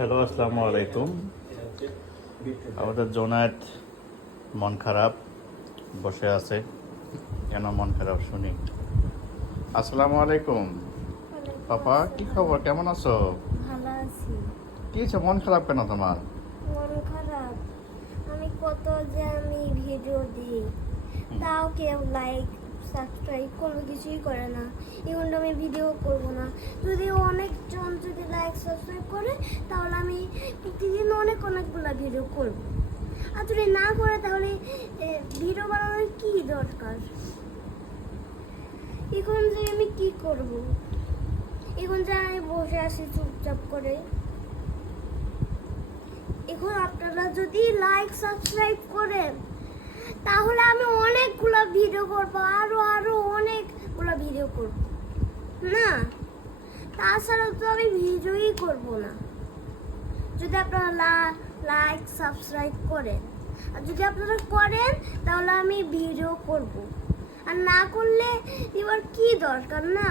Hello, আসসালামু আলাইকুম। আমাদের জোনায়েত মন খারাপ, বসে আছে। কেন মন খারাপ শুনি। আসসালামু আলাইকুম পাপা, কি খবর, কেমন আছো? ভালো আছি। কি হয়েছে, মন খারাপ কেন তোমার? মন খারাপ, আমি ভিডিও দিই, তাও কেউ লাইক সাবস্ক্রাইব কোনো কিছুই করে না। এখন তো আমি ভিডিও করব না। যদি অনেকজন যদি লাইক সাবস্ক্রাইব করে তাহলে আমি প্রতিদিন অনেকগুলো ভিডিও করব। আর যদি না করে তাহলে ভিডিও বানানোর কি দরকার? এখন যে আমি কি করব? এখন যে আমি বসে আছি চুপচাপ করে। এখন আপনারা যদি লাইক সাবস্ক্রাইব করেন তাহলে আমি অনেকগুলো ভিডিও করব, আরো অনেকগুলো ভিডিও করব না। তাছাড়া তো আমি ভিডিওই করব না। যদি আপনারা লাইক সাবস্ক্রাইব করেন, আর যদি আপনারা করেন তাহলে আমি ভিডিও করব, আর না করলে এবার কি দরকার না।